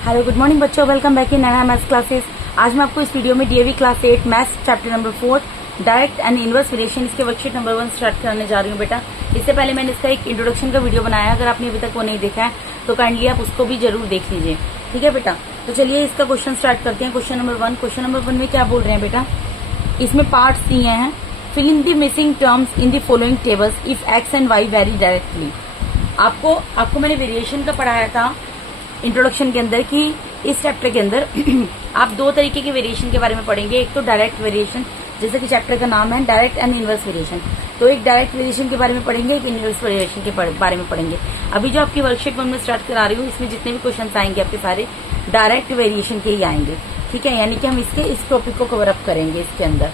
Hello good morning बच्चों, welcome back in नया maths classes. आज मैं आपको इस वीडियो में DAV class 8 maths chapter number 4 direct and inverse variation इसके वर्कशीट नंबर 1 स्टार्ट करने जा रही हूँ बेटा। इससे पहले मैंने इसका एक इंट्रोडक्शन का वीडियो बनाया, अगर आपने अभी तक वो नहीं देखा है तो काइंडली आप उसको भी जरूर देख लीजिए, ठीक है बेटा। तो चलिए इसका क्वेश्चन स्टार्ट करते हैं। Question number 1। क्वेश्चन नंबर 1 में क्या बोल रहे हैं बेटा, इसमें पार्ट्स दिए हैं। Fill in the missing terms in the following tables if x and y vary directly. आपको मैंने वेरिएशन का पढ़ाया था इंट्रोडक्शन के अंदर कि इस चैप्टर के अंदर आप दो तरीके के वेरिएशन के बारे में पढ़ेंगे। एक तो डायरेक्ट वेरिएशन, जैसे कि चैप्टर का नाम है डायरेक्ट एंड इनवर्स वेरिएशन, तो एक डायरेक्ट वेरिएशन के बारे में पढ़ेंगे, एक इनवर्स वेरिएशन के बारे में पढ़ेंगे। अभी जो आपकी वर्कशीट में स्टार्ट करा रही हूँ, इसमें जितने भी क्वेश्चन आएंगे आपके सारे डायरेक्ट वेरिएशन के ही आएंगे, ठीक है। यानी कि हम इस टॉपिक को कवर अप करेंगे इसके अंदर,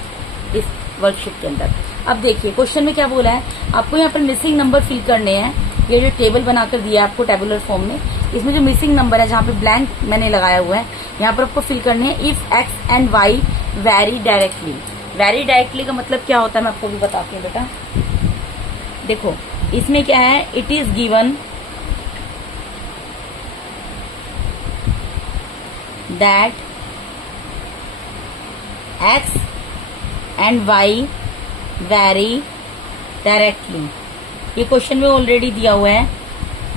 इस वर्कशीट के अंदर। अब देखिए क्वेश्चन में क्या बोला है, आपको यहाँ पर मिसिंग नंबर फिल करने हैं। ये जो टेबल बनाकर दिया है आपको टेबुलर फॉर्म में, इसमें जो मिसिंग नंबर है, जहाँ पे ब्लैंक मैंने लगाया हुआ है, यहाँ पर आपको फिल करने हैं if x and y vary directly. Vary directly का मतलब क्या होता है मैं आपको भी बताती हूँ बेटा। देखो इसमें क्या है, it is given that x and y vary directly. ये क्वेश्चन में ऑलरेडी दिया हुआ है।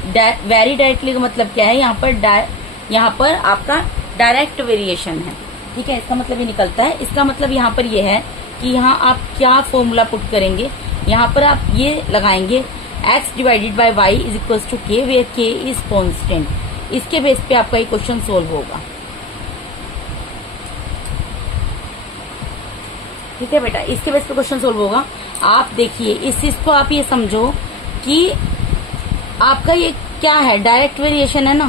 वेरी डायरेक्टली का मतलब क्या है, यहाँ पर आपका डायरेक्ट वेरिएशन है, ठीक है। इसका मतलब ये निकलता है, इसका मतलब यहाँ पर ये है कि यहाँ आप क्या फॉर्मूला पुट करेंगे, यहाँ पर आप ये लगाएंगे x divided by y is equal to k where k is constant. इसके बेस पे आपका ये क्वेश्चन सोल्व होगा, ठीक है बेटा। इसके बेस पे क्वेश्चन सोल्व होगा। आप देखिए इस चीज को आप ये समझो कि आपका ये क्या है, डायरेक्ट वेरिएशन है ना,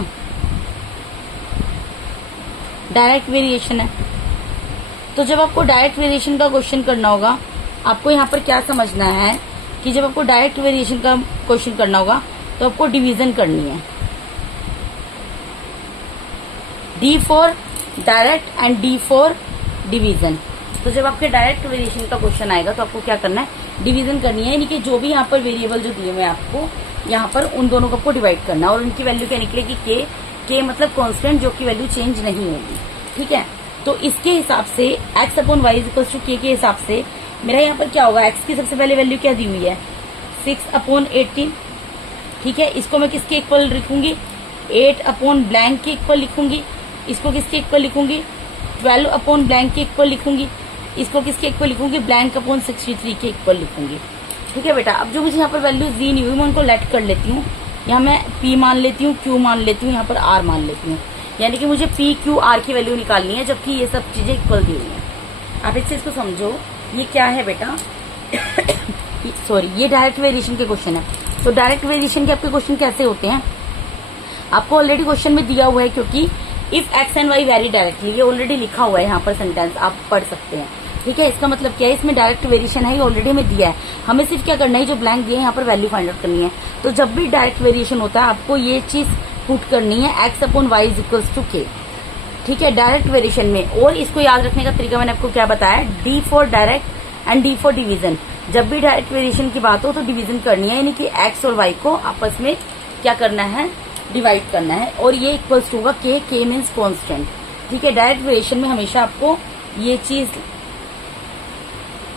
डायरेक्ट वेरिएशन है। तो जब आपको डायरेक्ट वेरिएशन का क्वेश्चन करना होगा, आपको यहाँ पर क्या समझना है कि जब आपको डायरेक्ट वेरिएशन का क्वेश्चन करना होगा तो आपको डिवीजन करनी है। D for direct and D for division. तो जब आपके डायरेक्ट वेरिएशन का क्वेश्चन आएगा तो आपको क्या करना है, डिवीजन करनी है। यानी कि जो भी यहाँ पर वेरिएबल जो दिए हुए हैं आपको, यहाँ पर उन दोनों को आपको डिवाइड करना है और उनकी वैल्यू क्या निकलेगी, के मतलब कांस्टेंट, जो की वैल्यू चेंज नहीं होगी, ठीक है। तो इसके हिसाब से x upon y equal to के हिसाब से मेरा यहाँ पर क्या होगा, x की सबसे पहले वैल्यू क्या दी हुई है 6 अपॉन 18, ठीक है। इसको मैं किसके इक्वल लिखूंगी, 8 अपॉन ब्लैंक के इक्वल लिखूंगी। इसको किसके इक्वल लिखूंगी, 12 अपॉन ब्लैंक के इक्वल लिखूंगी। इसको किसके इक्वल लिखूंगी, ब्लैंक अपॉन 63 के इक्वल लिखूंगी, ठीक है बेटा। अब जो मुझे यहाँ पर वैल्यूज दी नहीं हुई मैं उनको लेट कर लेती हूँ। यहाँ मैं p मान लेती हूँ, q मान लेती हूँ, यहाँ पर r मान लेती हूँ। यानी कि मुझे p, q, r की वैल्यू निकालनी है, जबकि ये सब चीजें इक्वल दी हुई हैं। आप इस चीज को समझो, ये क्या है बेटा सॉरी, ये डायरेक्ट वेरिएशन के क्वेश्चन है। तो डायरेक्ट वेरिएशन के आपके क्वेश्चन कैसे होते हैं, आपको ऑलरेडी क्वेश्चन में दिया हुआ है, क्योंकि if x and y vary directly, ये ऑलरेडी लिखा हुआ है यहाँ पर सेंटेंस, आप पढ़ सकते हैं, ठीक है। इसका मतलब क्या है, इसमें डायरेक्ट वेरिएशन है, ये ऑलरेडी हमें दिया है। हमें सिर्फ क्या करना है, जो ब्लैंक दिए यहाँ पर वैल्यू फाइंड आउट करनी है। तो जब भी डायरेक्ट वेरिएशन होता है आपको ये चीज पुट करनी है, x upon y is equal to k, ठीक है, डायरेक्ट वेरिएशन में। और इसको याद रखने का तरीका मैंने आपको क्या बताया, D for direct and D for division. जब भी डायरेक्ट वेरिएशन की बात हो तो डिवीजन करनी है, यानी कि एक्स और वाई को आपस में क्या करना है, डिवाइड करना है। और ये इक्वल्स होगा के मीन्स कॉन्स्टेंट, ठीक है। डायरेक्ट वेरिएशन में हमेशा आपको ये चीज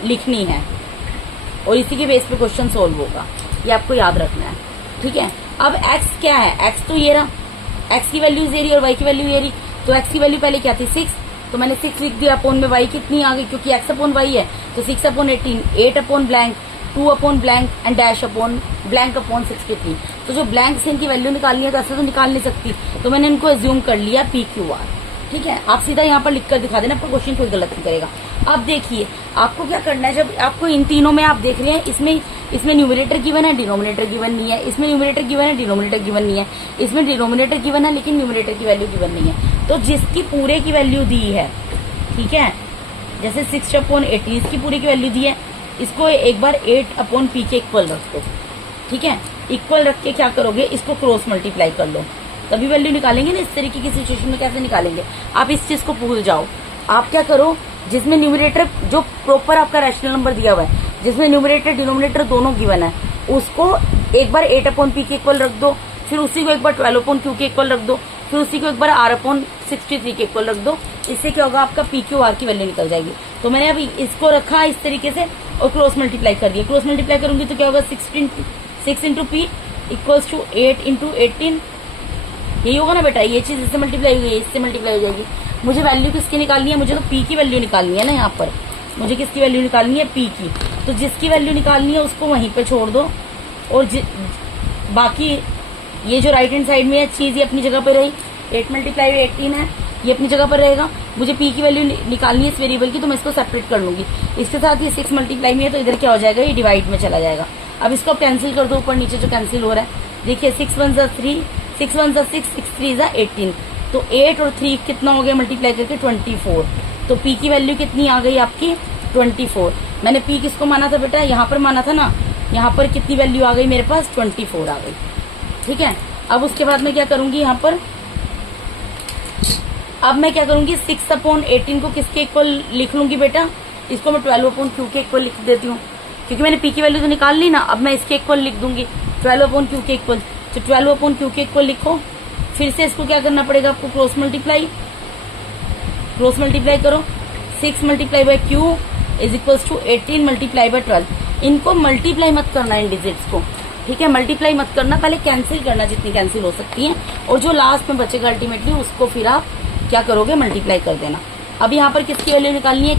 लिखनी है और इसी के बेस पे क्वेश्चन सोल्व होगा, ये आपको याद रखना है, ठीक है। अब x क्या है, x तो ये रहा, x की वैल्यू ये रही और y की वैल्यू ये रही। तो x की वैल्यू पहले क्या थी 6, तो मैंने 6 लिख दिया, अपॉन में y कितनी आ गई, क्योंकि x अपॉन y है तो 6 upon 18, 8 upon blank, 2 upon blank and dash upon blank upon 63। तो जो ब्लैंक से इनकी वैल्यू निकालनी है तो ऐसे तो निकाल नहीं सकती, तो मैंने इनको एज्यूम कर लिया PQR, ठीक है। आप सीधा यहाँ पर लिखकर दिखा देना, आपका क्वेश्चन कोई गलत नहीं करेगा। अब देखिए आपको क्या करना है, जब आपको इन तीनों में आप देख रहे हैं, इसमें न्यूमरेटर गिवन है, डिनोमिनेटर गिवन नहीं है, इसमें न्यूमरेटर गिवन है, डिनोमिनेटर गिवन नहीं है, इसमें डिनोमिनेटर गिवन है लेकिन न्यूमरेटर की वैल्यू गिवन नहीं है। तो जिसकी पूरे की वैल्यू दी है, ठीक है, जैसे 6 अपॉन 18 इसकी पूरे की वैल्यू दी है, इसको एक बार 8 अपॉन p के इक्वल रख दो, ठीक है। इक्वल रख के क्या करोगे, इसको क्रॉस मल्टीप्लाई कर लो, तभी वैल्यू निकालेंगे ना। इस तरीके की सिचुएशन में कैसे निकालेंगे, आप इस चीज को भूल जाओ। आप क्या करो, जिसमें न्यूमरेटर जो प्रॉपर आपका रैशनल नंबर दिया हुआ है, जिसमें न्यूमरेटर डिनोमिनेटर दोनों गिवन है, उसको एक बार 8 अपॉन p के इक्वल रख दो, फिर उसी को एक बार 12 अपॉन q के इक्वल रख दो, फिर उसी को एक बार R/63 के इक्वल रख दो। इससे क्या होगा, आपका PQR की वैल्यू निकल जाएगी। तो मैंने अभी इसको रखा इस तरीके से और क्रॉस मल्टीप्लाई कर दिया। क्रॉस मल्टीप्लाई करूंगी तो क्या होगा, 6 into P equals to 8 into 18। यही होगा ना बेटा, ये चीज इससे मल्टीप्लाई हुई है, इससे मल्टीप्लाई हो जाएगी। मुझे वैल्यू किसकी निकालनी है, मुझे तो P की वैल्यू निकालनी है ना। यहाँ पर मुझे किसकी वैल्यू निकालनी है, P की। तो जिसकी वैल्यू निकालनी है उसको वहीं पे छोड़ दो, और बाकी ये जो राइट हैंड साइड में है चीज, ये अपनी जगह पे रही। 8 मल्टीप्लाई 18 है, ये अपनी जगह पर रहेगा। मुझे P की वैल्यू निकालनी है इस वेरिएबल की, तो मैं इसको सेपरेट कर लूंगी। इसके साथ ये 6 मल्टीप्लाई में है, तो इधर क्या हो जाएगा, ये डिवाइड में चला जाएगा। अब इसको कैंसिल कर दो, ऊपर नीचे जो कैंसिल हो रहा है। देखिए 6 1 जा 3, 6 1 जा 6, 6 3 जा 18। तो 8 और 3 कितना हो गया मल्टीप्लाई करके, 24। तो P की वैल्यू कितनी आ गई आपकी, 24। मैंने P किसको माना था बेटा, यहाँ पर माना था ना। यहाँ पर कितनी वैल्यू आ गई मेरे पास, 24 आ गई। ठीक है। अब उसके बाद मैं क्या करूंगी, यहाँ पर अब मैं क्या करूंगी, 6/18 को किसके इक्वल लिख लूंगी बेटा, इसको मैं 12/Q के इक्वल लिख देती हूँ, क्योंकि मैंने P की वैल्यू तो निकाल ली ना। अब मैं इसके इक्वल लिख दूंगी 12/Q के इक्वल। तो 12/Q के इक्वल लिखो। फिर से इसको क्या करना पड़ेगा आपको, क्रॉस मल्टीप्लाई करो। 6 multiply by Q is equals to 18 multiply by 12। इनको मल्टीप्लाई मत करना इन डिजिट्स को, ठीक है। मल्टीप्लाई मत करना, पहले कैंसिल करना जितनी कैंसिल हो सकती है, और जो लास्ट में बचेगा अल्टीमेटली उसको फिर आप क्या करोगे, मल्टीप्लाई कर देना। अब यहाँ पर किसकी वैल्यू निकालनी है,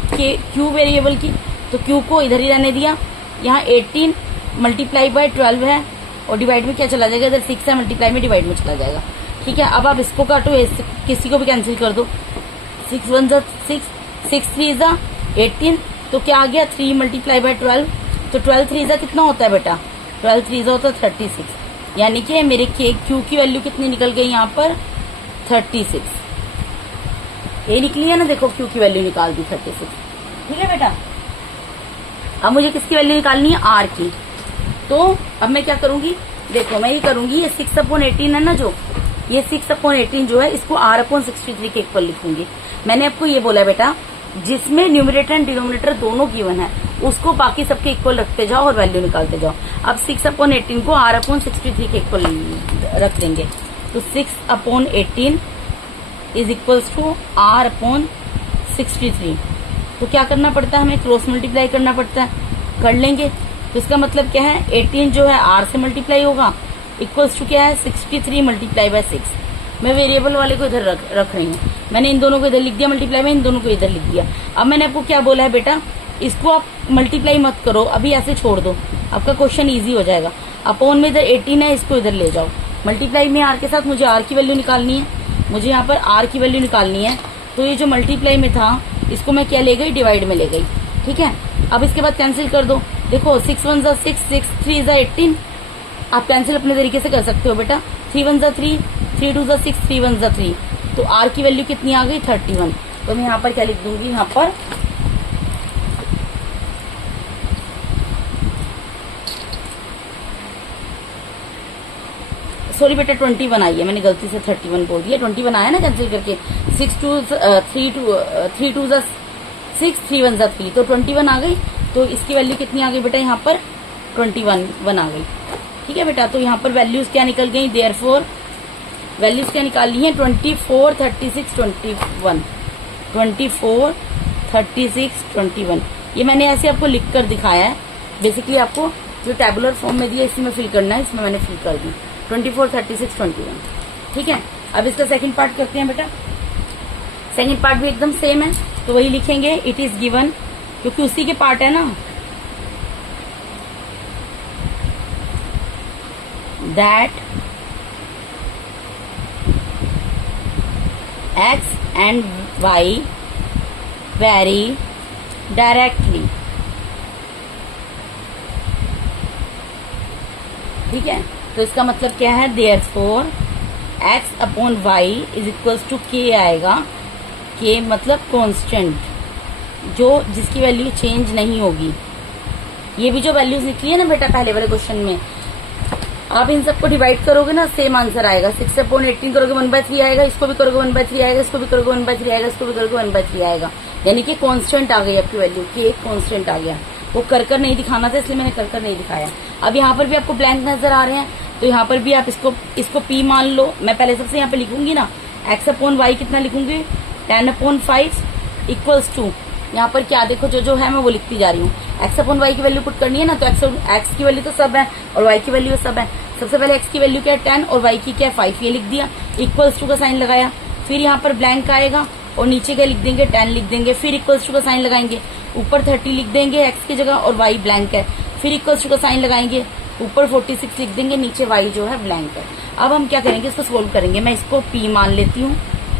Q वेरिएबल की। तो Q को इधर ही रहने दिया। यहाँ 18 मल्टीप्लाई बाय 12 है, और डिवाइड में क्या चला जाएगा, इधर 6 है, मल्टीप्लाई में डिवाइड में चला जाएगा। ठीक है। अब आप इसको काटो, किसी को भी कैंसिल कर दो। 6 1 जा 6, 6 3 जा 18। तो क्या आ गया, 3 मल्टीप्लाई बाय 12। तो 12 3 जा कितना होता है बेटा, 12 3 जा होता है 36। यानी कि मेरे Q की वैल्यू कितनी निकल गई यहाँ पर, 36। ये निकली है ना, देखो Q की वैल्यू निकाल दी 36। ठीक है बेटा। अब मुझे किसकी वैल्यू निकालनी है, R की। तो अब मैं क्या करूंगी, देखो मैं ये करूंगी, ये 6/18 है ना, जो ये 6/18 जो है, इसको R/63 के इक्वल लिखूंगी। मैंने आपको ये बोला बेटा, जिसमें न्यूमरेटर एंड डिनोमिनेटर दोनों गिवन है, उसको बाकी सबके इक्वल रखते जाओ और वैल्यू निकालते जाओ। अब 6/18 को R/63 के इक्वल रख देंगे। तो 6/18 इज इक्वल्स टू R/63। तो क्या करना पड़ता है, हमें क्रॉस मल्टीप्लाई करना पड़ता है, कर लेंगे। तो इसका मतलब क्या है, 18 जो है R से मल्टीप्लाई होगा, इक्वल्स टू क्या है, 63 मल्टीप्लाई बाय 6। मैं वेरिएबल वाले को इधर रख रही हूँ। मैंने इन दोनों को इधर लिख दिया मल्टीप्लाई में, इन दोनों को इधर लिख दिया। अब मैंने आपको क्या बोला है बेटा, इसको आप मल्टीप्लाई मत करो, अभी ऐसे छोड़ दो, आपका क्वेश्चन ईजी हो जाएगा। अपोन में इधर 18 है, इसको इधर ले जाओ। मल्टीप्लाई में R के साथ मुझे R की वैल्यू निकालनी है, मुझे यहाँ पर R की वैल्यू निकालनी है। तो ये जो मल्टीप्लाई में था, इसको मैं क्या ले गई, डिवाइड में ले गई। ठीक है। अब इसके बाद कैंसिल कर दो। देखो 6 1 जा 6, 6 3 जा 18। आप कैंसिल अपने तरीके से कर सकते हो बेटा। 3 1 जा 3, 3 2 जा 6, 3 1 जा 3। तो R की वैल्यू कितनी आ गई, 31। तो मैं यहाँ पर क्या लिख दूंगी, यहाँ पर सॉरी बेटा 21 आई है, मैंने गलती से 31 बोल दिया। 21 आया ना कैंसिल करके। 6 2 3 2 जा 6, 3 1 जा 3। तो 21 आ गई। तो इसकी वैल्यू कितनी आ गई बेटा, यहाँ पर 21 आ गई। ठीक है बेटा। तो यहाँ पर वैल्यूज क्या निकल गई, देयरफॉर वैल्यूज क्या निकालनी है, 24 36 21। 24 36 21। ये मैंने ऐसे आपको लिख कर दिखाया है। बेसिकली आपको जो टेबुलर फॉर्म में दिया इसी में फिल करना है, इसमें मैंने फिल कर दी 24 36 21। ठीक है। अब इसका सेकंड पार्ट करते हैं बेटा। सेकंड पार्ट भी एकदम सेम है, तो वही लिखेंगे, इट इज गिवन, क्योंकि उसी के पार्ट है ना। That x and y vary directly। ठीक है। तो इसका मतलब क्या है, therefore x/y is equals to k आएगा। k मतलब कांस्टेंट, जो जिसकी वैल्यू चेंज नहीं होगी। ये भी जो वैल्यूज निकली है ना बेटा पहले वाले क्वेश्चन में, आप इन सबको डिवाइड करोगे ना, सेम आंसर आएगा। 6/18 करोगे 1/3 आएगा, इसको भी करोगे 1/3 आएगा, इसको भी करोगे 1/3 आएगा, इसको भी करोगे 1/3 आएगा। यानी कि कांस्टेंट आ गई आपकी वैल्यू, कि एक कांस्टेंट आ गया। वो कर नहीं दिखाना था, इसलिए मैंने कर नहीं दिखाया। अब यहाँ पर भी आपको ब्लैंक नजर आ रहे हैं, तो यहाँ पर भी आप इसको P मान लो। मैं पहले सबसे यहाँ पे लिखूंगी ना, एक्स अपॉन वाई कितना लिखूंगी 10/5 इक्वल्स टू, यहाँ पर क्या देखो जो है मैं वो लिखती जा रही हूँ। एक्स अपॉन वाई की वैल्यू पुट करनी है ना, तो एक्स की वैल्यू तो सब है और वाई की वैल्यू सब है। सबसे पहले एक्स की वैल्यू क्या है 10 और वाई की क्या है 5, ये लिख दिया। इक्वल्स टू का साइन लगाया, फिर यहाँ पर ब्लैंक आएगा और नीचे क्या लिख देंगे 10 लिख देंगे, फिर इक्वल्स टू का साइन लगाएंगे, ऊपर 30 लिख देंगे एक्स की जगह और वाई ब्लैंक है, फिर इक्वल्स टू का साइन लगाएंगे, ऊपर 46 लिख देंगे, नीचे वाई जो है ब्लैंक है। अब हम क्या करेंगे, इसको सोल्व करेंगे। मैं इसको पी मान लेती हूँ,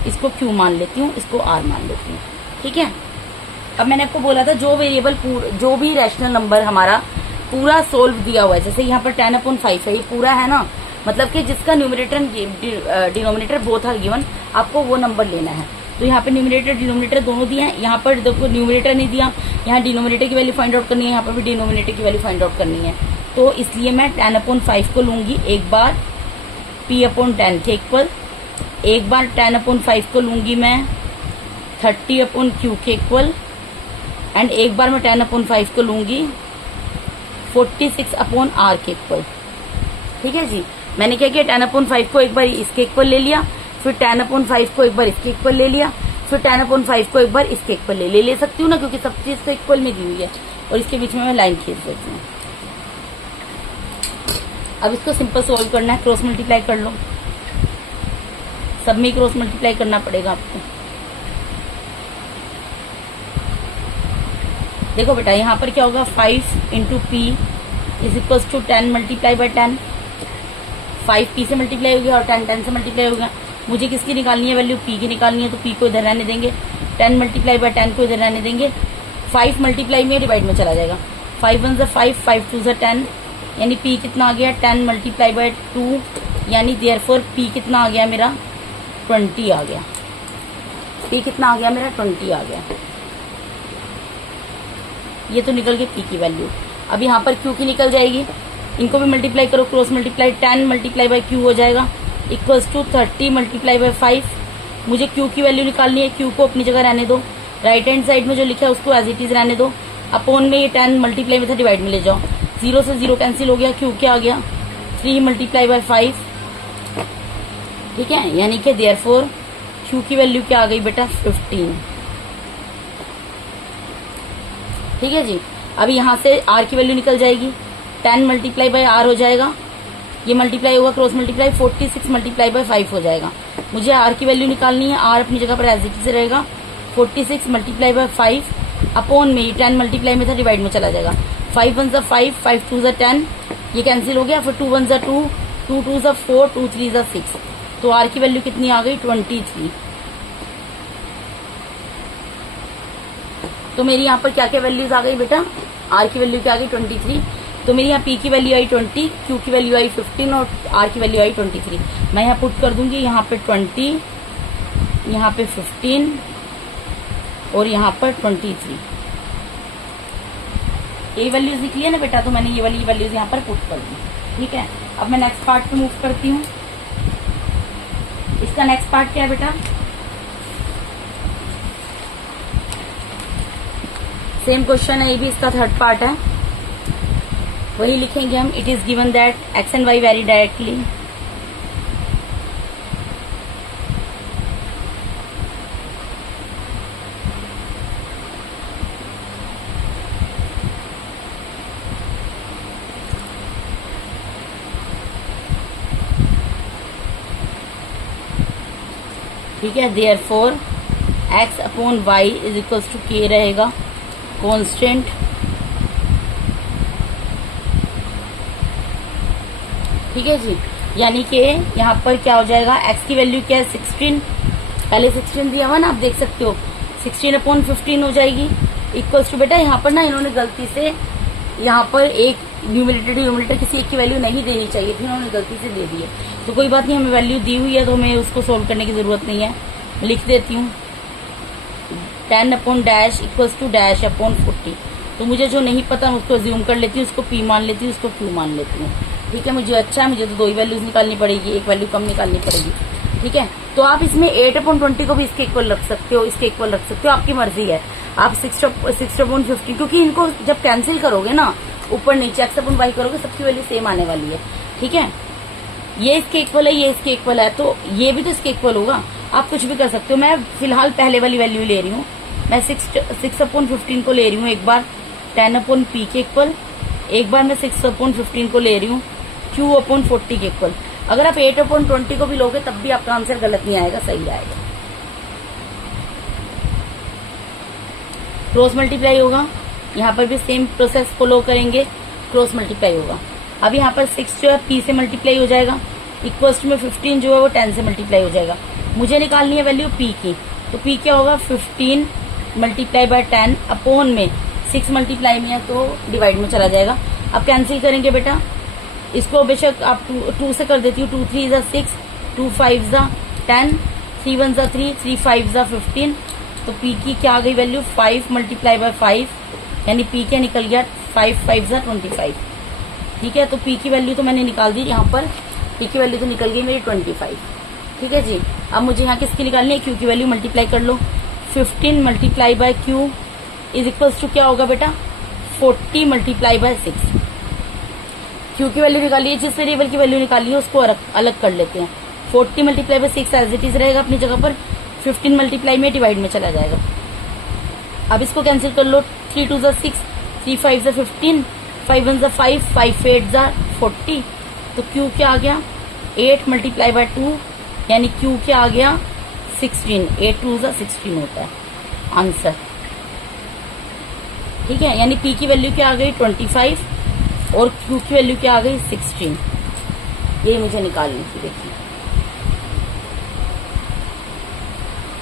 इसको क्यू मान लेती हूँ, इसको आर मान लेती हूँ। ठीक है, अब मैंने आपको बोला था जो वेरिएबल जो भी रैशनल नंबर हमारा पूरा सोल्व दिया हुआ है, जैसे यहाँ पर 10/5 है, ये पूरा है ना, मतलब कि जिसका numerator denominator both are given, आपको वो नंबर लेना है। तो यहाँ पे न्यूमरेटर डिनोमिनेटर दोनों दिए हैं, यहाँ पर देखो न्यूमरेटर नहीं दिया, यहाँ डिनोमिनेटर की वैल्यू फाइंड आउट करनी है, यहाँ पर भी डिनोमिनेटर की वैल्यू फाइंड आउट करनी है। तो इसलिए मैं 10/5 को लूंगी एक बार p/10 के इक्वल, एक बार 10/5 को लूंगी मैं 30/q के इक्वल, एंड एक बार मैं 10/5 को लूंगी 46/r के इक्वल। ठीक है जी, मैंने क्या किया 10/5 को एक बार इसके इक्वल ले लिया, फिर 10/5 को एक बार इसके इक्वल ले लिया, फिर 10/5 को एक बार इसके इक्वल ले सकती हूँ ना, क्योंकि सब चीज तो इक्वल में दी हुई है। और इसके बीच में मैं लाइन खींच देती हूँ। अब इसको सिंपल सोल्व करना है, क्रॉस मल्टीप्लाई कर लो, सब में क्रॉस मल्टीप्लाई करना पड़ेगा आपको। देखो बेटा यहाँ पर क्या होगा 5 × p is equal to 10 × 10। 5 p से मल्टीप्लाई हो गया और 10 10 से मल्टीप्लाई हो गया। मुझे किसकी निकालनी है वैल्यू, p की निकालनी है, तो p को इधर रहने देंगे, 10 × 10 को इधर रहने देंगे, 5 मल्टीप्लाई में डिवाइड में चला जाएगा, 5 1 = 5, 5 2 = 10, यानी p कितना आ गया 10 × 2, यानी देयरफॉर p कितना आ गया मेरा 20 आ गया। p कितना आ गया मेरा 20 आ गया। ये तो निकल गई p की वैल्यू। अब यहाँ पर q की निकल जाएगी, इनको भी मल्टीप्लाई करो, क्रॉस मल्टीप्लाई, 10 × q हो जाएगा इक्वल्स टू 30 × 5। मुझे q की वैल्यू निकालनी है, q को अपनी जगह रहने दो, राइट हैंड साइड में जो लिखा है उसको एज इट इज रहने दो, अपॉन में ये 10 मल्टीप्लाई में था डिवाइड में ले जाओ, 0 से 0 कैंसिल हो गया, q क्या आ गया 3 × 5। ठीक है, यानी कि देयरफॉर q की वैल्यू क्या आ गई बेटा 15। ठीक है जी, अब यहाँ से r की वैल्यू निकल जाएगी, 10 × r हो जाएगा, ये मल्टीप्लाई होगा क्रॉस मल्टीप्लाई, 46 × 5 हो जाएगा। मुझे r की वैल्यू निकालनी है, r अपनी जगह पर एज इट इज रहेगा, 46 × 5 अपॉन में 10 मल्टीप्लाई में था डिवाइड में चला जाएगा, 5 1 = 5, 5 2 = 10, ये कैंसिल हो गया, फिर 2 1 = 2, 2 2 = 4, 2 3 = 6, तो r की वैल्यू कितनी आ गई 23। तो मेरी यहाँ पर क्या क्या वैल्यूज आ गई बेटा, r की वैल्यू क्या आ गई 23, तो मेरी यहाँ p की वैल्यू आई 20, q की वैल्यू आई 15 और r की वैल्यू आई 23। मैं यहाँ पुट कर दूंगी, यहाँ पे 20, यहाँ पे 15 और यहाँ पर 23। ये वैल्यूज निकली है ना बेटा, तो मैंने ये वाली वैल्यूज यहाँ पर पुट कर दी। ठीक है, अब मैं नेक्स्ट पार्ट पे मूव करती हूँ। इसका नेक्स्ट पार्ट क्या है बेटा, सेम क्वेश्चन है, ये भी इसका थर्ड पार्ट है, वही लिखेंगे हम। It is given that x and y vary directly, ठीक है, therefore x/y is equals to k रहेगा कांस्टेंट। ठीक है जी, यानी कि यहाँ पर क्या हो जाएगा, x की वैल्यू क्या है 16, पहले 16 दिया हुआ ना, आप देख सकते हो 16/15 हो जाएगी इक्वल्स टू, बेटा यहाँ पर ना इन्होंने गलती से यहाँ पर एक न्यूमरेटर किसी एक की वैल्यू नहीं देनी चाहिए थी, इन्होंने गलती से दे दी है, तो कोई बात नहीं, हमें वैल्यू दी हुई है तो हमें उसको सोल्व करने की जरूरत नहीं है। लिख देती हूँ 10/डैश इक्वल्स टू -40। तो मुझे जो नहीं पता मैं उसको ज्यूम कर लेती हूँ, उसको p मान लेती हूँ, उसको q मान लेती हूँ। ठीक है, मुझे अच्छा है, मुझे तो दो ही वैल्यूज निकालनी पड़ेगी, एक वैल्यू कम निकालनी पड़ेगी। ठीक है, तो आप इसमें 8/20 को भी इसके इक्वल रख सकते हो, इसके इक्वल रख सकते हो, आपकी मर्जी है। आप 6/50, क्योंकि इनको जब कैंसिल करोगे ना ऊपर नीचे x/y करोगे, सबकी वैल्यू सेम आने वाली है। ठीक है, ये इसके इक्वल है, ये इसके इक्वल है, तो ये भी तो इसके इक्वल होगा। आप कुछ भी कर सकते हो। मैं फिलहाल पहले वाली वैल्यू ले रही हूँ, मैं 6/15 को ले रही हूँ। एक बार 10/p के इक्वल, एक बार मैं 6/15 को ले रही हूँ Q/40 के इक्वल। अगर आप 8/20 को भी लोगे तब भी आपका आंसर गलत नहीं आएगा, सही आएगा। क्रॉस मल्टीप्लाई होगा, यहाँ पर भी सेम प्रोसेस फॉलो करेंगे, क्रॉस मल्टीप्लाई होगा। अब यहाँ पर 6 जो है p से मल्टीप्लाई हो जाएगा, इक्वल्स में 15 जो है वो 10 से मल्टीप्लाई हो जाएगा। मुझे निकालनी है वैल्यू p की, तो p क्या होगा 15 मल्टीप्लाई बाय 10 अपॉन में 6 मल्टीप्लाई में है तो डिवाइड में चला जाएगा। अब कैंसिल करेंगे बेटा, इसको बेशक आप 2 से कर देती हूँ, 2 3 ज़ा 6, 2 5 ज़ा 10, 3 1 ज़ा 3, 3 5 ज़ा 15। तो p की क्या आ गई वैल्यू 5 मल्टीप्लाई बाय 5, यानी p क्या निकल गया 5 5 ज़ा 25। ठीक है, तो p की वैल्यू तो मैंने निकाल दी, यहाँ पर p की वैल्यू तो निकल गई मेरी 25। ठीक है जी, अब मुझे यहाँ किसकी निकालनी है, q की वैल्यू मल्टीप्लाई कर लो। 15 multiply by q is equals to क्या होगा बेटा 40 मल्टीप्लाई बाय 6। q की वैल्यू निकाली है, जिस वेरिएबल की वैल्यू निकाली है उसको अलग कर लेते हैं। 40 multiply by 6 as it is रहेगा अपनी जगह पर, 15 मल्टीप्लाई में डिवाइड में चला जाएगा। अब इसको कैंसिल कर लो, 3 2 ज़ा 6, 3 5 ज़ा 15, 5 1 ज़ा 5, 5 8 ज़ा 40। तो q क्या आ गया 8 मल्टीप्लाई बाय 2, यानी q क्या आ गया 16, 8 2 ज़ा 16 होता है आंसर। ठीक है, यानी p की वैल्यू क्या आ गई 25 और q की वैल्यू क्या आ गई 16। यही मुझे निकालनी थी, देखिए।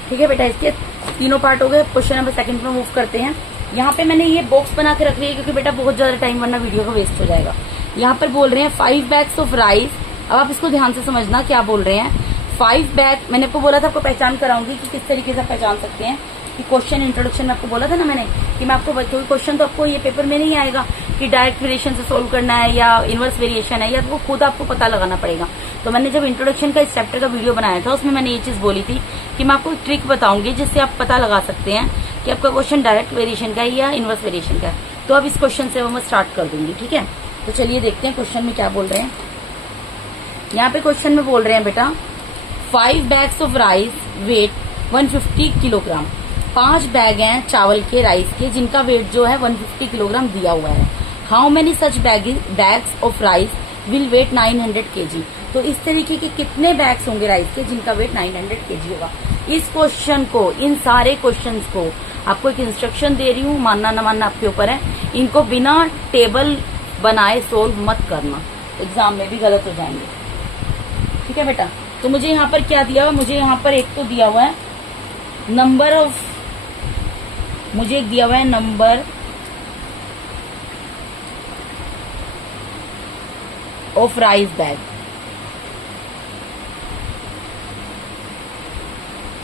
ठीक है बेटा, इसके तीनों पार्ट हो गए। क्वेश्चन नंबर सेकंड में मूव करते हैं। यहाँ पे मैंने ये बॉक्स बना के रख लिया क्योंकि बेटा बहुत ज्यादा टाइम वरना वीडियो का वेस्ट हो जाएगा। यहाँ पर बोल रहे हैं 5 बैग्स ऑफ राइस। अब आप इसको ध्यान से समझना क्या बोल रहे हैं। 5 बैग, मैंने आपको बोला था आपको पहचान कराऊंगी कि किस तरीके से पहचान सकते हैं कि क्वेश्चन इंट्रोडक्शन में आपको बोला था ना मैंने कि मैं आपको कोई क्वेश्चन तो आपको ये पेपर में नहीं आएगा कि डायरेक्ट वेरिएशन से सोल्व करना है या इनवर्स वेरिएशन है, या वो खुद आपको पता लगाना पड़ेगा। तो मैंने जब इंट्रोडक्शन का इस चैप्टर का वीडियो बनाया था उसमें मैंने ये चीज बोली थी कि मैं आपको एक ट्रिक बताऊंगी जिससे आप पता लगा सकते हैं कि आपका क्वेश्चन डायरेक्ट वेरिएशन का है या इनवर्स वेरिएशन का है। तो अब इस क्वेश्चन से मैं स्टार्ट कर दूंगी। ठीक है, तो चलिए देखते हैं क्वेश्चन में क्या बोल रहे हैं। यहाँ पे क्वेश्चन में बोल रहे हैं बेटा 5 bags of rice weight 150 kilogram. 5 bag हैं चावल के, राइस के, जिनका वेट जो है 150 किलोग्राम दिया हुआ है। How many such bags of rice will weight 900 kg। तो इस तरीके के कितने बैग्स होंगे राइस के जिनका वेट 900 kg होगा। इस क्वेश्चन को, इन सारे क्वेश्चंस को आपको एक इंस्ट्रक्शन दे रही हूँ, मानना न मानना आपके ऊपर है। इनको बिना टेबल बनाए सोल्व मत करना, एग्जाम में भी गलत हो जाएंगे। ठीक है बेटा, तो मुझे यहाँ पर क्या दिया हुआ, मुझे यहाँ पर एक तो दिया हुआ है नंबर ऑफ, मुझे एक दिया हुआ है नंबर ऑफ राइस बैग,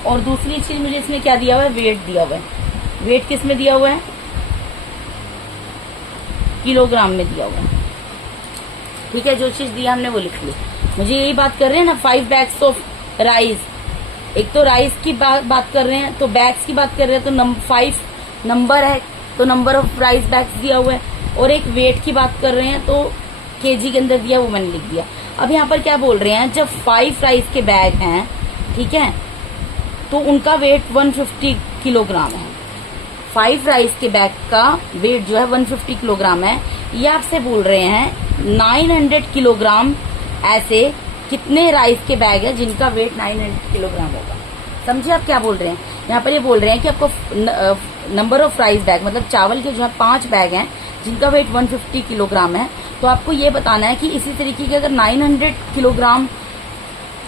और दूसरी चीज मुझे इसमें क्या दिया हुआ है, वेट दिया हुआ है। वेट किस में दिया हुआ है, किलोग्राम में दिया हुआ है। ठीक है, जो चीज दिया हमने वो लिख ली। मुझे यही बात कर रहे हैं ना 5 बैग्स ऑफ राइस, एक तो राइस की बात कर रहे हैं, तो बैग्स की बात कर रहे हैं, तो 5 नंबर है तो नंबर ऑफ राइस बैग्स दिया हुआ है, और एक वेट की बात कर रहे हैं तो केजी के अंदर दिया, वो मैंने लिख दिया। अब यहाँ पर क्या बोल रहे हैं, जब 5 राइस के बैग हैं, ठीक है, तो उनका वेट 150 किलोग्राम है। 5 राइस के बैग का वेट जो है 150 किलोग्राम है। ये आपसे बोल रहे हैं 900 किलोग्राम ऐसे कितने राइस के बैग है जिनका वेट 900 किलोग्राम होगा। समझिए आप क्या बोल रहे हैं। यहाँ पर ये बोल रहे हैं कि आपको नंबर ऑफ राइस बैग, मतलब चावल के जो है 5 बैग हैं जिनका वेट 150 किलोग्राम है, तो आपको ये बताना है कि इसी तरीके के अगर 900 किलोग्राम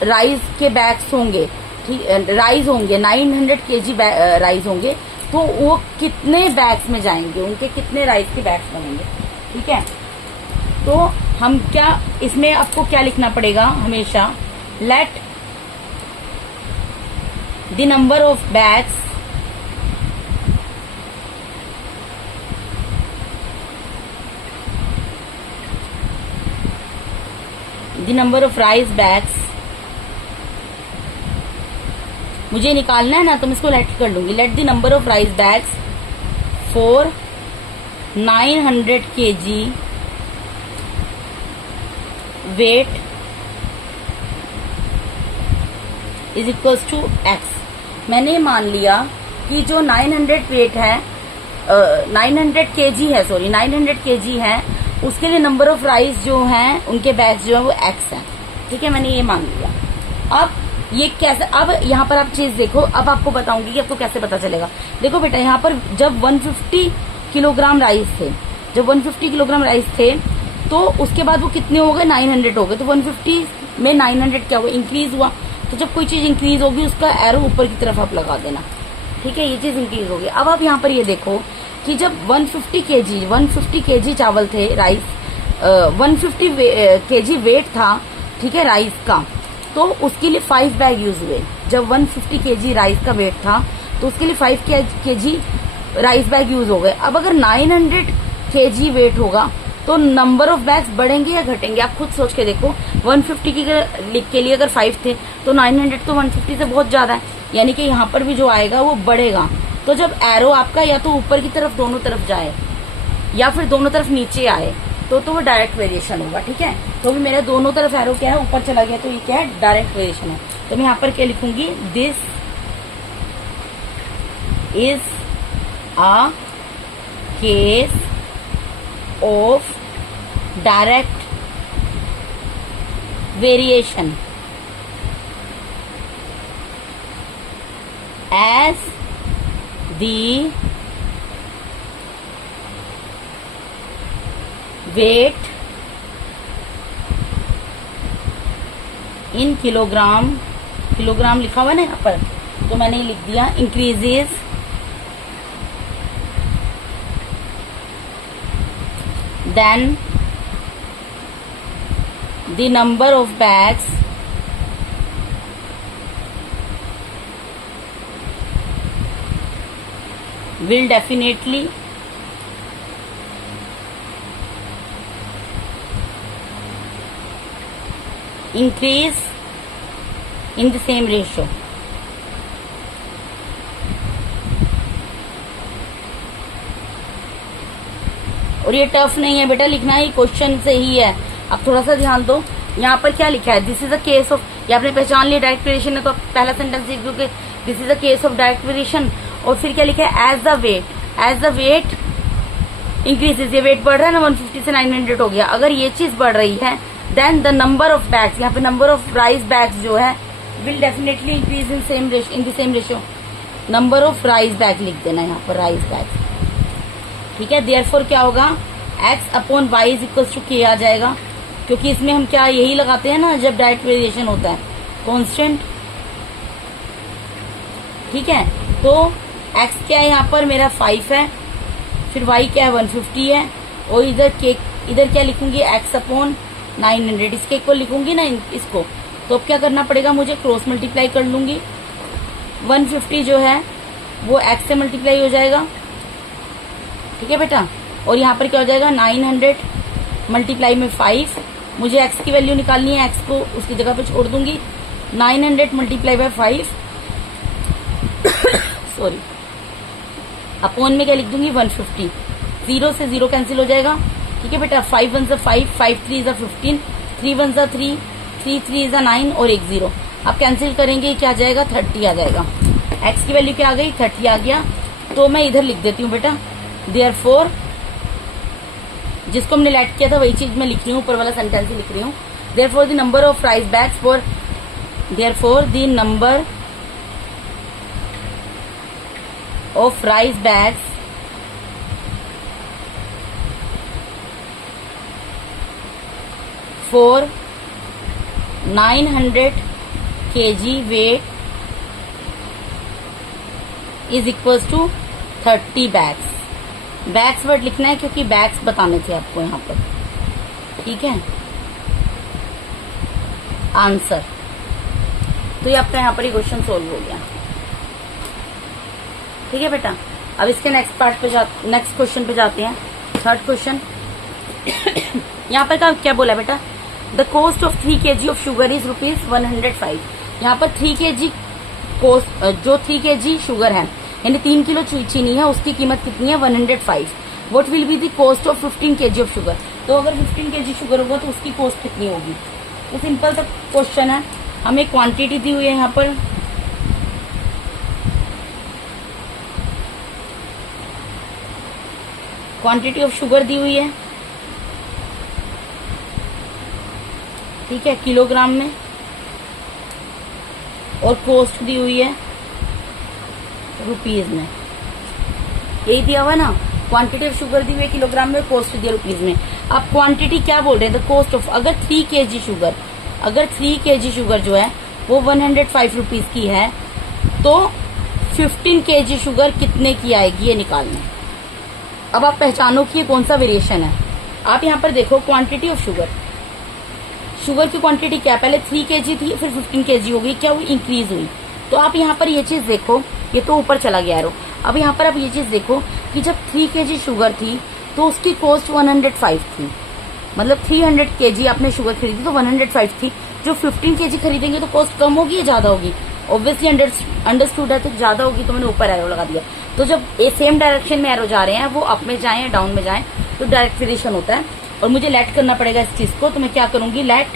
राइस के बैग्स होंगे, ठीक, राइस होंगे 900 kg राइस होंगे, तो वो कितने बैग्स में जाएंगे, उनके कितने राइस के बैग्स बनेंगे। ठीक है, तो हम क्या इसमें आपको क्या लिखना पड़ेगा हमेशा, late the number of bags the number of rice bags, मुझे निकालना है ना तो मैं इसको लेट कर लूंगी। Let the number of rice bags for 900 kg weight is equals to x. मैंने मान लिया कि जो 900 वेट है 900 केजी है, सॉरी 900 केजी है, उसके लिए नंबर ऑफ राइस जो हैं उनके बैग्स जो है वो एक्स है। ठीक है, मैंने ये मान लिया। अब ये कैसे, अब यहाँ पर आप चीज देखो, अब आपको बताऊंगी कि आपको कैसे पता चलेगा। देखो बेटा, यहाँ पर जब 150 किलोग्राम राइस थे, जब 150 किलोग्राम राइस थे तो उसके बाद वो कितने हो गए, 900 हो गए। तो 150 में 900 क्या हुआ, इंक्रीज हुआ। तो जब कोई चीज इंक्रीज होगी उसका एरो ऊपर की तरफ आप लगा देना। ठीक है, ये चीज इंक्रीज होगी। अब आप यहाँ पर ये देखो कि जब 150 केजी चावल थे, राइस 150 केजी वेट था, ठीक है, राइस का, तो उसके लिए 5 बैग यूज हुए। जब 150 केजी राइस का वेट था तो उसके लिए 5 केजी राइस बैग यूज हो गए। अब अगर 900 केजी वेट होगा तो नंबर ऑफ बैग्स बढ़ेंगे या घटेंगे, आप खुद सोच के देखो। 150 के लिए अगर 5 थे तो 900 तो 150 से बहुत ज्यादा है, यानी कि यहाँ पर भी जो आएगा वो बढ़ेगा। तो जब एरो आपका या तो ऊपर की तरफ दोनों तरफ जाए या फिर दोनों तरफ नीचे आए तो वो डायरेक्ट वेरिएशन होगा। ठीक है, तो भी मेरे दोनों तरफ एरो क्या है, ऊपर चला गया, तो ये क्या है, डायरेक्ट वेरिएशन है। तो मैं यहाँ पर क्या लिखूंगी, this is a case of direct variation as the weight in kilogram लिखा हुआ है ना यहाँ पर, तो मैंने लिख दिया increases then the number of bags will definitely increase in the same ratio। और ये टफ नहीं है बेटा लिखना, ही क्वेश्चन से ही है। अब थोड़ा सा ध्यान दो, यहाँ पर क्या लिखा है, this is a case of, ये आपने पहचान लिया डायरेक्ट वेरिएशन है, तो आप पहला सेंटेंस लिख दो कि this is a case of direct variation. और फिर क्या लिखा है, एज द वेट इंक्रीजेस, ये वेट बढ़ रहा है ना, 150 से 900 हो गया। अगर ये चीज बढ़ रही है then the number of bags, यहाँ पे नंबर ऑफ राइस बैग्स जो है will definitely increase in the same ratio. Number of rice bag लिख देना यहाँ पर, राइस बैग। ठीक है, देयरफॉर क्या होगा, x upon y is equal to k आ जाएगा, क्योंकि इसमें हम क्या यही लगाते हैं ना जब डायरेक्ट वेरिएशन होता है, कांस्टेंट। ठीक है, तो x क्या है यहाँ पर मेरा 5 है, फिर y क्या है 150 है, और इधर क्या लिखूंगी, x अपॉन 900, इसके इक्वल लिखूंगी ना इसको। तो अब क्या करना पड़ेगा, मुझे क्रॉस मल्टीप्लाई कर लूंगी, 150 जो है वो x से मल्टीप्लाई हो जाएगा। ठीक है बेटा, और यहाँ पर क्या हो जाएगा, 900 मल्टीप्लाई में 5, मुझे x की वैल्यू निकालनी है, x को उसकी जगह पे छोड़ दूंगी, 900 मल्टीप्लाई बाय 5 सॉरी, अपॉन में क्या लिख दूंगी 150, 0 से 0 कैंसिल हो जाएगा। ठीक है बेटा, 5 1 5, 5 3 15, 3 1 3, 3 3 9 और 1 0। अब कैंसिल करेंगे क्या आ जाएगा, 30 आ जाएगा। x की वैल्यू क्या आ गई, 30 आ गया। तो मैं इधर लिख देती हूँ बेटा, देयरफॉर जिसको हमने लेट किया था वही चीज मैं लिख रही हूँ, ऊपर वाला सेंटेंस ही लिख रही हूँ। Therefore the number of rice bags for, therefore the number of rice bags for 900 kg weight is equals to 30 bags. Bags word लिखना है क्योंकि बैग्स बताने थे आपको यहाँ पर। ठीक है, आंसर। तो ये आपका यहाँ पर ही क्वेश्चन सोल्व हो गया। ठीक है बेटा, अब इसके नेक्स्ट पार्ट पे नेक्स्ट क्वेश्चन पे जाते हैं, थर्ड क्वेश्चन। यहाँ पर क्या बोला बेटा, the cost of 3 kg of sugar is ₹105। यहाँ पर 3 kg कॉस्ट, जो 3 kg शुगर है यानी 3 किलो चीनी है, उसकी कीमत कितनी है, 105। What will be the cost of 15 kg of sugar. तो अगर 15 kg शुगर होगा तो उसकी कॉस्ट कितनी होगी। तो सिंपल सा क्वेश्चन है, हमें क्वांटिटी दी हुई है यहाँ पर, क्वांटिटी ऑफ शुगर दी हुई है, ठीक है, किलोग्राम में, और कॉस्ट दी हुई है रुपीज में। यही दिया हुआ ना, क्वांटिटी ऑफ शुगर दी हुई है किलोग्राम में, कॉस्ट दिया रुपीज में। अब क्वांटिटी क्या बोल रहे हैं, द कॉस्ट ऑफ, अगर 3 kg शुगर, अगर 3 kg शुगर जो है वो 105 रुपीज की है, तो 15 kg शुगर कितने की आएगी ये निकालना है। अब आप पहचानो कि ये कौन सा वेरिएशन है। आप यहाँ पर देखो क्वांटिटी ऑफ शुगर, शुगर की क्वांटिटी क्या, पहले 3 kg थी, फिर 15 kg हो गई, क्या हुई, इंक्रीज हुई। तो आप यहाँ पर ये चीज देखो, ये तो ऊपर चला गया एरो। अब यहाँ पर आप ये चीज देखो कि जब 3 kg शुगर थी तो उसकी कॉस्ट 105 थी, मतलब 300 kg आपने शुगर खरीदी तो 105 थी। जो 15 kg खरीदेंगे तो कॉस्ट कम होगी या ज्यादा होगी, ऑब्वियसली अंडरस्टूड है, तो ज्यादा होगी, तो मैंने ऊपर एरो लगा दिया। तो जब ये सेम डायरेक्शन में एरो जा रहे हैं, वो अप में जाए या डाउन में जाए, तो डायरेक्ट वेरिएशन होता है। और मुझे लेट करना पड़ेगा इस चीज को, तो मैं क्या करूंगी, let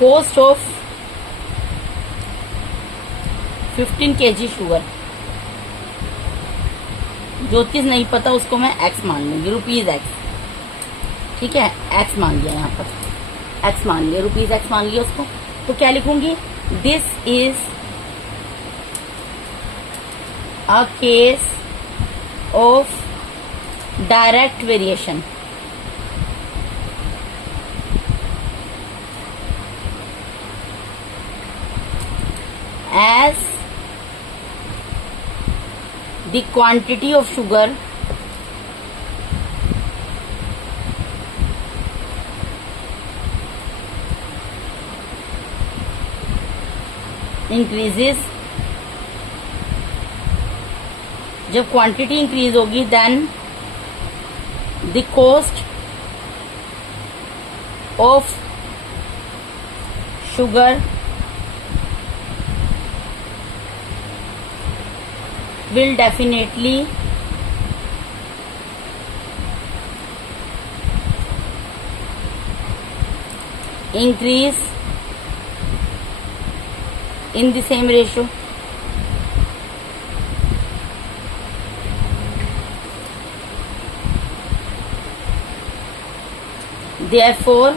cost of 15 kg sugar, जो चीज नहीं पता उसको मैं एक्स मान लूंगी, रुपीज एक्स, ठीक है, एक्स मान लिया, यहाँ पर एक्स मान लिया, रुपीज एक्स मान लिया उसको। तो क्या लिखूंगी, this is a case of direct variation, as the quantity of sugar increases, जब क्वांटिटी इंक्रीज होगी then the cost of sugar will definitely increase in the same ratio. Therefore,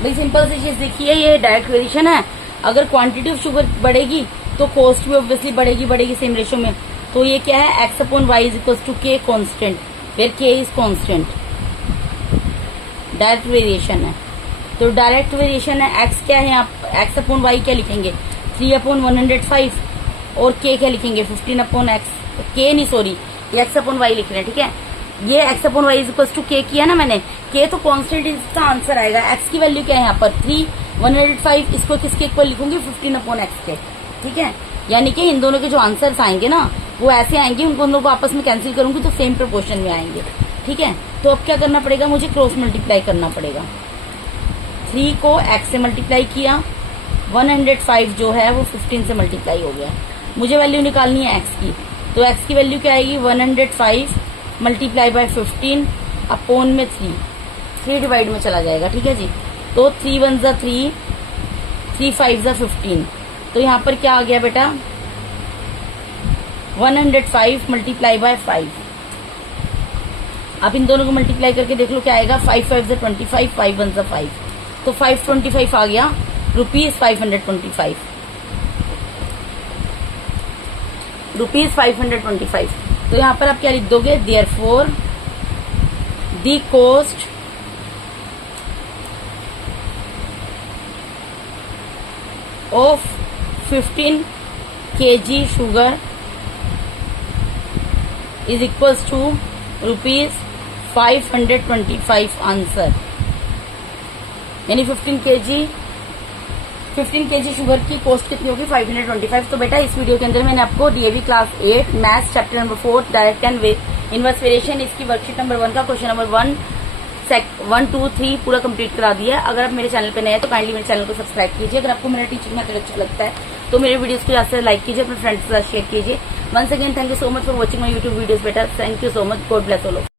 भाई सिंपल सी चीज देखिए, ये डायरेक्ट वेरिएशन है। अगर quantity of sugar बढ़ेगी तो कॉस्ट भी ऑब्वियसली बढ़ेगी सेम रेशियो में। तो ये क्या है, x upon y is equal to k constant, where k is constant, direct variation है। तो डायरेक्ट वेरिएशन है, एक्स क्या है, आप एक्स अपॉन वाई क्या लिखेंगे, 3 अपॉन 105, और के क्या लिखेंगे, 15 अपॉन एक्स, के नहीं सॉरी, एक्स अपॉन वाई लिख रहे हैं, ठीक है। ये x upon y is equal to k किया ना मैंने, के तो कॉन्स्टेंट, इसका आंसर आएगा। एक्स की वैल्यू क्या है यहाँ पर 3, 105, इसको किसके इक्वल लिखूंगी, 15 अपॉन एक्स के, ठीक है। यानी कि इन दोनों के जो आंसर्स आएंगे ना वो ऐसे आएंगे, उनको दोनों को आपस में कैंसिल करूंगी तो सेम प्रोपोर्शन में आएंगे, ठीक है। तो अब क्या करना पड़ेगा, मुझे क्रॉस मल्टीप्लाई करना पड़ेगा। 3 को x से मल्टीप्लाई किया, 105 जो है वो 15 से मल्टीप्लाई हो गया। मुझे वैल्यू निकालनी है x की, तो x की वैल्यू क्या आएगी, 105 मल्टीप्लाई बाय 15 अपॉन में 3 डिवाइड में चला जाएगा, ठीक है जी। तो 3 1 जा 3, 3 5 जा 15, तो यहाँ पर क्या आ गया बेटा, 105 मल्टीप्लाई बाय 5। आप इन दोनों को मल्टीप्लाई करके देख लो क्या आएगा, 5 5 जा 25, 5 1 जा 5, तो 525 आ गया, रुपीज 525, रुपीज 525। तो यहाँ पर आप क्या लिख दोगे, therefore the cost of 15 kg sugar is equals to rupees 525 answer. यानी 15 kg शुगर की कॉस्ट कितनी होगी, 525। तो बेटा इस वीडियो के अंदर मैंने आपको DAV class 8 maths chapter number 4 direct and inverse variation, इसकी वर्कशीट नंबर 1 का क्वेश्चन नंबर 1 2 3 पूरा कंप्लीट करा दिया है। अगर आप मेरे चैनल पे नए हैं तो काइंडली मेरे चैनल को सब्सक्राइब कीजिए। अगर आपको मेरा टीचिंग मेथड अच्छा लगता है तो मेरे वीडियोस को ज्यादा से लाइक कीजिए, अपने फ्रेंड्स के साथ शेयर कीजिए। Once again thank you so much for watching my YouTube videos बेटा, thank you so much, god bless all.